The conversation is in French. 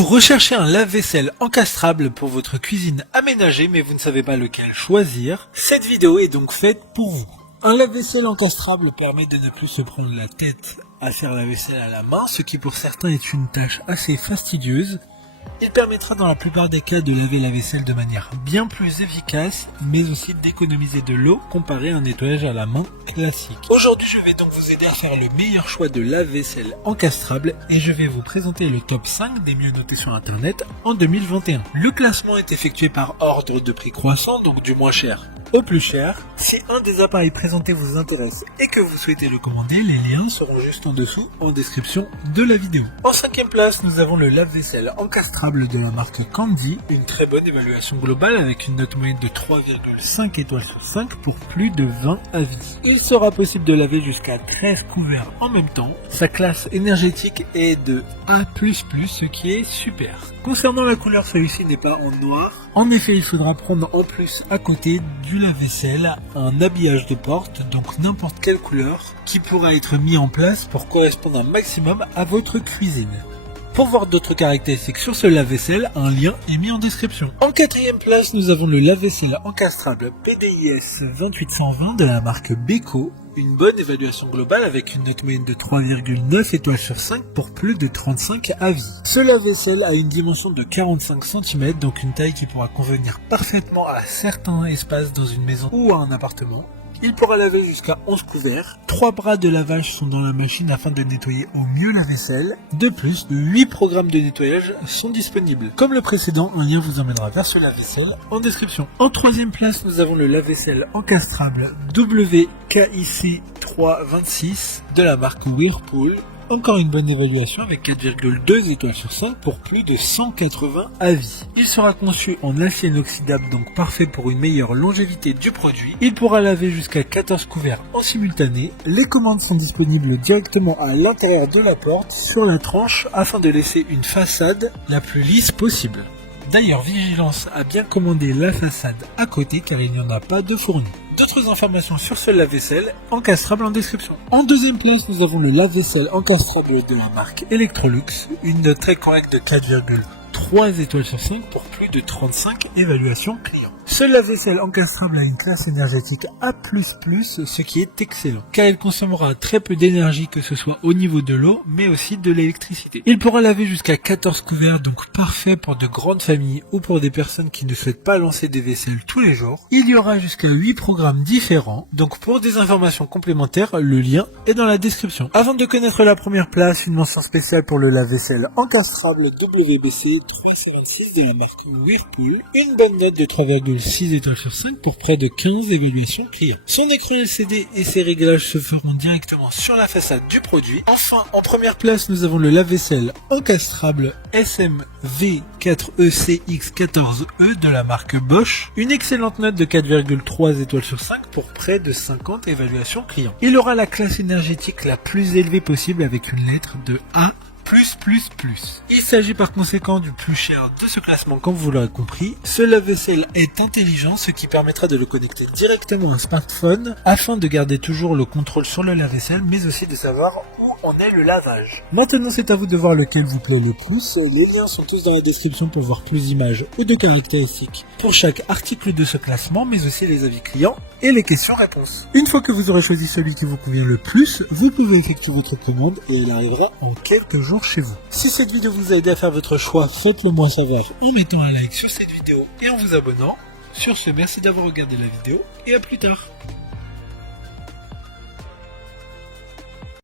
Vous recherchez un lave-vaisselle encastrable pour votre cuisine aménagée mais vous ne savez pas lequel choisir? Cette vidéo est donc faite pour vous. Un lave-vaisselle encastrable permet de ne plus se prendre la tête à faire la vaisselle à la main, ce qui pour certains est une tâche assez fastidieuse. Il permettra dans la plupart des cas de laver la vaisselle de manière bien plus efficace, mais aussi d'économiser de l'eau comparé à un nettoyage à la main classique. Aujourd'hui, je vais donc vous aider à faire le meilleur choix de lave-vaisselle encastrable et je vais vous présenter le top 5 des mieux notés sur internet en 2021. Le classement est effectué par ordre de prix croissant, donc du moins cher au plus cher. Si un des appareils présentés vous intéresse et que vous souhaitez le commander, les liens seront juste en dessous en description de la vidéo. En 5e place, nous avons le lave-vaisselle encastrable de la marque Candy, une très bonne évaluation globale avec une note moyenne de 3,5 étoiles sur 5 pour plus de 20 avis. Il sera possible de laver jusqu'à 13 couverts en même temps. Sa classe énergétique est de A++, ce qui est super. Concernant la couleur, celui-ci n'est pas en noir. En effet, il faudra prendre en plus à côté du lave-vaisselle un habillage de porte, donc n'importe quelle couleur, qui pourra être mis en place pour correspondre un maximum à votre cuisine. Pour voir d'autres caractéristiques sur ce lave-vaisselle, un lien est mis en description. En 4e place, nous avons le lave-vaisselle encastrable PDIS 28120 de la marque Beko. Une bonne évaluation globale avec une note moyenne de 3,9 étoiles sur 5 pour plus de 35 avis. Ce lave-vaisselle a une dimension de 45 cm, donc une taille qui pourra convenir parfaitement à certains espaces dans une maison ou à un appartement. Il pourra laver jusqu'à 11 couverts. 3 bras de lavage sont dans la machine afin de nettoyer au mieux la vaisselle. De plus, 8 programmes de nettoyage sont disponibles. Comme le précédent, un lien vous emmènera vers ce lave-vaisselle en description. En 3e place, nous avons le lave-vaisselle encastrable WKIC 326 de la marque Whirlpool. Encore une bonne évaluation avec 4,2 étoiles sur 5 pour plus de 180 avis. Il sera conçu en acier inoxydable, donc parfait pour une meilleure longévité du produit. Il pourra laver jusqu'à 14 couverts en simultané. Les commandes sont disponibles directement à l'intérieur de la porte sur la tranche afin de laisser une façade la plus lisse possible. D'ailleurs, vigilance à bien commander la façade à côté car il n'y en a pas de fourni. D'autres informations sur ce lave-vaisselle encastrable en description. En 2e place, nous avons le lave-vaisselle encastrable de la marque Electrolux, une note très correcte de 4,3 étoiles sur 5 pour plus de 35 évaluations clients. Ce lave-vaisselle encastrable a une classe énergétique A++, ce qui est excellent, car il consommera très peu d'énergie que ce soit au niveau de l'eau, mais aussi de l'électricité. Il pourra laver jusqu'à 14 couverts, donc parfait pour de grandes familles ou pour des personnes qui ne souhaitent pas lancer des vaisselles tous les jours. Il y aura jusqu'à 8 programmes différents, donc pour des informations complémentaires, le lien est dans la description. Avant de connaître la première place, une mention spéciale pour le lave-vaisselle encastrable WBC 376 de la marque Whirlpool, une bonne note de 3,6 étoiles sur 5 pour près de 15 évaluations clients. Son écran LCD et ses réglages se feront directement sur la façade du produit. Enfin, en première place, nous avons le lave-vaisselle encastrable SMV4ECX14E de la marque Bosch. Une excellente note de 4,3 étoiles sur 5 pour près de 50 évaluations clients. Il aura la classe énergétique la plus élevée possible avec une lettre de A+++. Il s'agit par conséquent du plus cher de ce classement comme vous l'aurez compris. Ce lave-vaisselle est intelligent, ce qui permettra de le connecter directement à un smartphone afin de garder toujours le contrôle sur le lave-vaisselle mais aussi de savoir où en est le lavage. Maintenant c'est à vous de voir lequel vous plaît le plus. Les liens sont tous dans la description pour voir plus d'images et de caractéristiques pour chaque article de ce classement mais aussi les avis clients et les questions-réponses. Une fois que vous aurez choisi celui qui vous convient le plus, vous pouvez effectuer votre commande et elle arrivera en quelques jours chez vous. Si cette vidéo vous a aidé à faire votre choix, faites-le moi savoir en mettant un like sur cette vidéo et en vous abonnant. Sur ce, merci d'avoir regardé la vidéo et à plus tard.